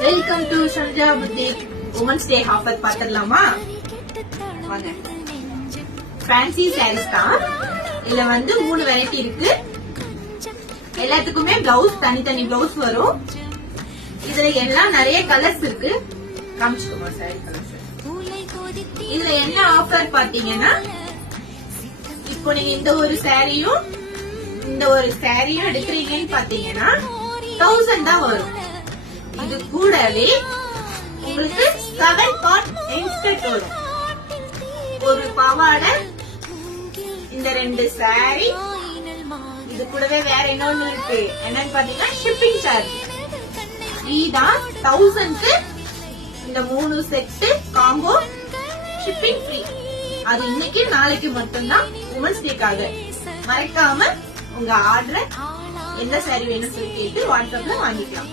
Welcome to Sandhya boutique women's day offer பாத்துடலாமா? வாங்க. Fancy saris தான். இதுல வந்து 3 வெரைட்டி இருக்கு. எல்லாத்துக்குமே பிளவுஸ் தனித்தனி பிளவுஸ் வரும். இதுல எல்லாம் நிறைய கலர்ஸ் இருக்கு. காமிச்சுக்கோமா சாரி கலர்ஸ். இதுல என்ன ஆஃபர் பாத்தீங்கன்னா, இப்போ நீங்க இந்த ஒரு சாரியும் இந்த ஒரு சாரியும் எடுக்கிறீங்கன்னு பாத்தீங்கன்னா 1000 தான் வரும். இது கூடவே உங்களுக்கு 7 பார்ட் இன்ஸ்கர்ட் வரும். ஒரு பாவாடை, இந்த 2 சாரி, இது கூடவே வேற இன்னொன்னு இருக்கு. என்னன்னு பாத்தீங்கன்னா ஷிப்பிங் சார்ஜ் ஃப்ரீ தான். 1000க்கு இந்த 3 செட் காம்போ ஷிப்பிங் ஃப்ரீ. அது இன்னைக்கு நாளைக்கு மட்டும்தான் உமன்ஸ் டேக்காக. மறக்காம உங்க ஆர்டர் என்ன சாரி வேணும்னு சொல்லி கேட்டு வாட்ஸ்அப்ல வாங்கிக்கலாம்.